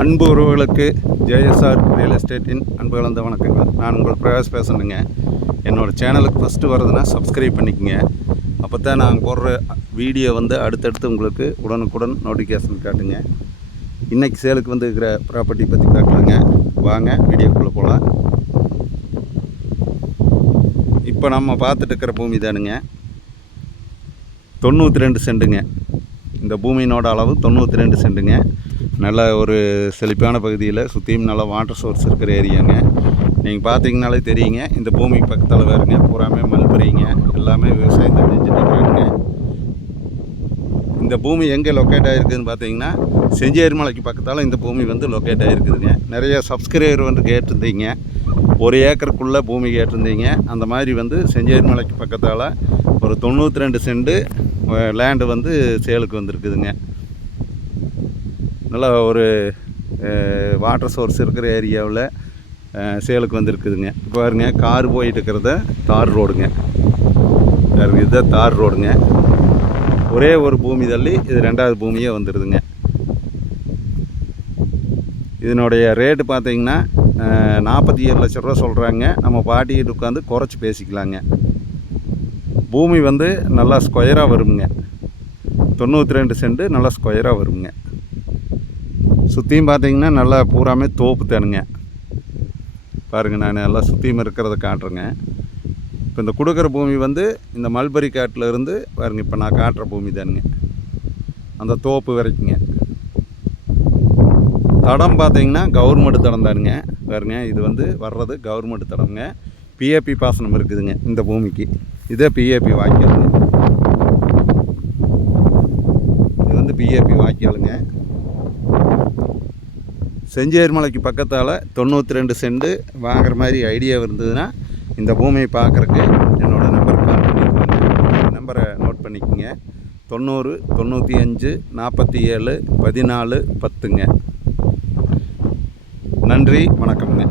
அன்பு உறவுகளுக்கு JSR real எஸ்டேட்டின் அன்பு கலந்த வணக்கங்கள். நான் உங்கள் பிரகாஷ் பேசணுங்க. என்னோடய சேனலுக்கு ஃபஸ்ட்டு வரதுன்னா சப்ஸ்கிரைப் பண்ணிக்கோங்க. அப்போ தான் நான் போடுற வீடியோ அடுத்தடுத்து உங்களுக்கு உடனுக்குடன் நோட்டிஃபிகேஷன் காட்டுங்க. இன்றைக்கி சேலுக்கு இருக்கிற ப்ராப்பர்ட்டி பற்றி பார்க்கலாங்க. வாங்க வீடியோக்குள்ளே போகலாம். இப்போ நம்ம பார்த்துட்டு இருக்கிற பூமி தானுங்க, 92 சென்ட்டுங்க. இந்த பூமியினோட அளவு 92 சென்ட்டுங்க. நல்ல ஒரு செழிப்பான பகுதியில் சுற்றியும் நல்ல வாட்டர் சோர்ஸ் இருக்கிற ஏரியாங்க. நீங்கள் பார்த்தீங்கனாலே தெரியுங்க. இந்த பூமி பக்கத்தில் வேறுங்க பூராமே மல்பரிங்க, எல்லாமே விவசாயம் தான் செஞ்சுட்டு இருக்காங்க. இந்த பூமி எங்கே லொக்கேட் ஆகிருக்குதுன்னு பார்த்தீங்கன்னா, செஞ்சேரி மலைக்கு பக்கத்தால் இந்த பூமி லொக்கேட் ஆகிருக்குதுங்க. நிறைய சப்ஸ்கிரைபர் கேட்டிருந்தீங்க, 1 ஏக்கருக்குள்ளே பூமி கேட்டிருந்தீங்க. அந்த மாதிரி செஞ்சேரி மலைக்கு பக்கத்தால் ஒரு 92 சென்ட்டு லேண்டு சேலுக்கு வந்திருக்குதுங்க. நல்லா ஒரு வாட்டர் சோர்ஸ் இருக்கிற ஏரியாவில் சேலுக்கு வந்திருக்குதுங்க. இப்போ பாருங்க, கார் போயிட்டு இருக்கிறத தார் ரோடுங்க. இதுதான் தார் ரோடுங்க. ஒரே ஒரு பூமி தள்ளி இது 2வது பூமியே வந்துடுதுங்க. இதனுடைய ரேட்டு பார்த்தீங்கன்னா 47 லட்ச ரூபா சொல்கிறாங்க. நம்ம பாட்டிக்கிட்டு உட்காந்து குறைச்சி பேசிக்கலாங்க. பூமி நல்லா ஸ்கொயராக வருங்க. 92 சென்ட்டு நல்லா ஸ்கொயராக வருங்க. சுற்றியும் பார்த்தீங்கன்னா நல்லா பூராமே தோப்பு தானுங்க. பாருங்கள், நான் நல்லா சுற்றியும் இருக்கிறத காட்டுறேங்க. இப்போ இந்த கொடுக்குற பூமி இந்த மல்பரி காட்டில் இருந்து பாருங்கள், இப்போ நான் காட்டுற பூமி தானுங்க, அந்த தோப்பு வரைக்குங்க. தடம் பார்த்தீங்கன்னா கவர்மெண்ட் தடம் தானுங்க. பாருங்க, இது வர்றது கவர்மெண்ட் தடங்க. பிஏபி பாசனம் இருக்குதுங்க இந்த பூமிக்கு. இதே பிஏபி வாய்க்காலுங்க. இது பிஏபி வாய்க்காலுங்க. செஞ்சேரி மலைக்கு பக்கத்தால் 92 சென்ட்டு வாங்குற மாதிரி ஐடியா இருந்ததுன்னா இந்த பூமியை பார்க்குறக்கு என்னோடய நம்பர் கால் பண்ணிக்கோங்க. நம்பரை நோட் பண்ணிக்கோங்க. 90 95 47 14 10ங்க. நன்றி, வணக்கம்ங்க.